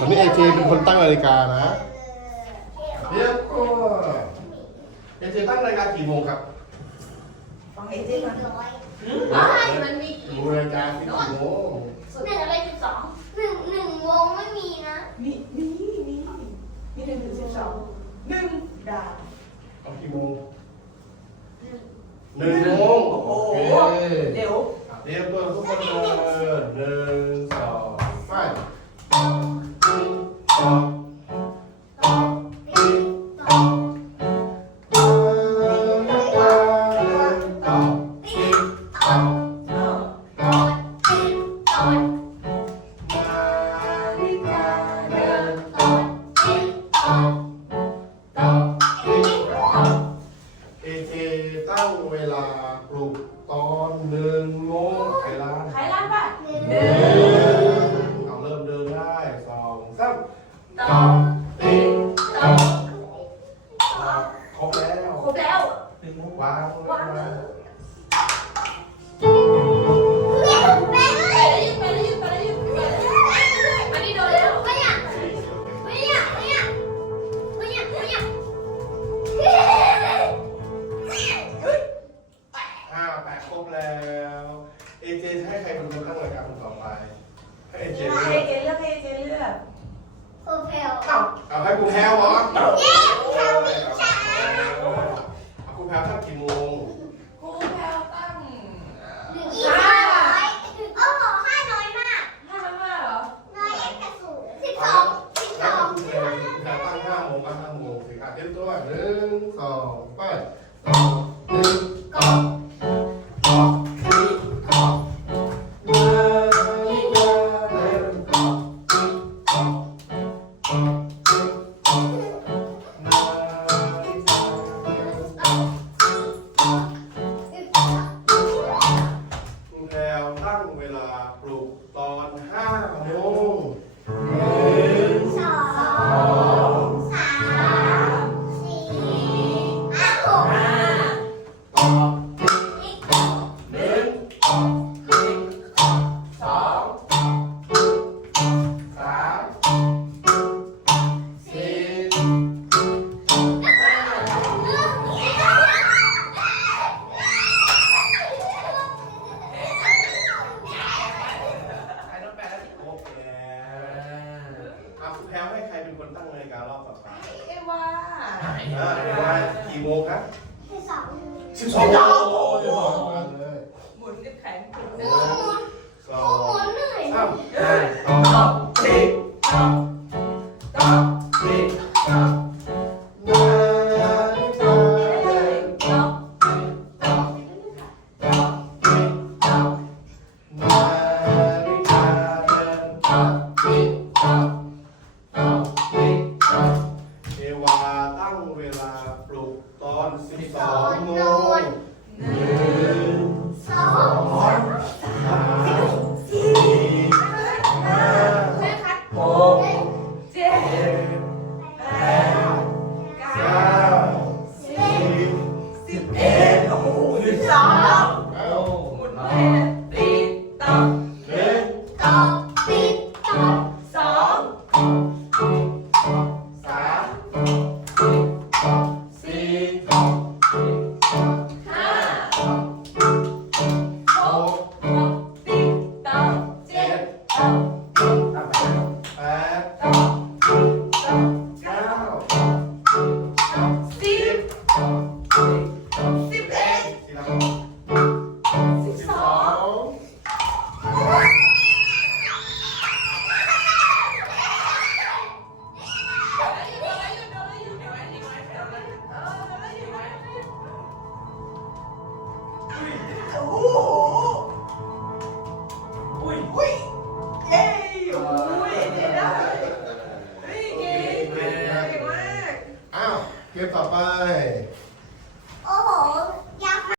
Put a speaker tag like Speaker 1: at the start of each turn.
Speaker 1: ตอนนี้ไอเจเป็นคนตั้งนาฬิกานะเรียกก็ไอเจตั้งนาฬิกากี่โมงครับ
Speaker 2: ฟังเอเจก่อน
Speaker 3: ร้อย
Speaker 4: ไม่มันมี
Speaker 1: ดูนาฬิกากี่โมง
Speaker 3: หนึ่งอะไรสิบสองหนึ่งหนึ่งวงไม่มีนะ
Speaker 2: มีมีมีมีหนึ่งถึงสิบสองหนึ่งดา
Speaker 1: เอากี่โมงหนึ่งโมง
Speaker 2: โอ้โห
Speaker 1: โอเค
Speaker 2: เดี๋ยว
Speaker 1: เรียกตัวทุกคนเลยหนึ่งสอง งโมงเวลา
Speaker 2: ใครร้านบ้าน
Speaker 1: หนึ่งเอาเริ่มเดินได้สองสาม
Speaker 4: ต่อ
Speaker 1: ตีต่อครบแล้ว
Speaker 4: ครบแล้ว
Speaker 1: วางวาง
Speaker 4: ไปแล้วยืนไปแล้วยืนไปแล้วยืนไปแล้วอันนี้โดนแล้ว
Speaker 3: ไม่อยากไม่อยากไม่อยากไม่อยากไม่อยาก
Speaker 1: ห้าแปดครบแล้ว เอเจจะให้ใครเป็นคนตั้งรายการคนต่อไป ให้เอเจ
Speaker 2: ให้
Speaker 1: เลื
Speaker 2: เอ
Speaker 1: อก
Speaker 2: เจเลือกให้เอเจเลือก
Speaker 3: โคเพล
Speaker 2: เอ้า
Speaker 1: เอาให้คุณแพรวเหรอ
Speaker 3: เย้ทำวิชา
Speaker 1: เอาคุณแพรวตั้งกี่โมง
Speaker 4: ครูแพลวตั้ง
Speaker 3: หนึ่งห้าร้อยโอ้โหห้าน้อยมาก
Speaker 4: ห้าห้าเหรอ
Speaker 3: น้อยเอ็กซ์ศูนย์สิบสองสิบส
Speaker 1: แล้ว
Speaker 3: อง
Speaker 1: คุณแพรวคุณแพรวตั้งห้าโมงตั้งห้าโมงสิครับเตรียมตัวหนึ่ง เวลาปลุกตอนห้าโมง ฬิการอบต่อไป
Speaker 2: เอวา
Speaker 1: อ่าเวลากี่โมงครับ
Speaker 3: สิบสอง
Speaker 1: สิบสองโมงโอ้ยบอกมาเลย
Speaker 2: หมุนกับแขนหมุน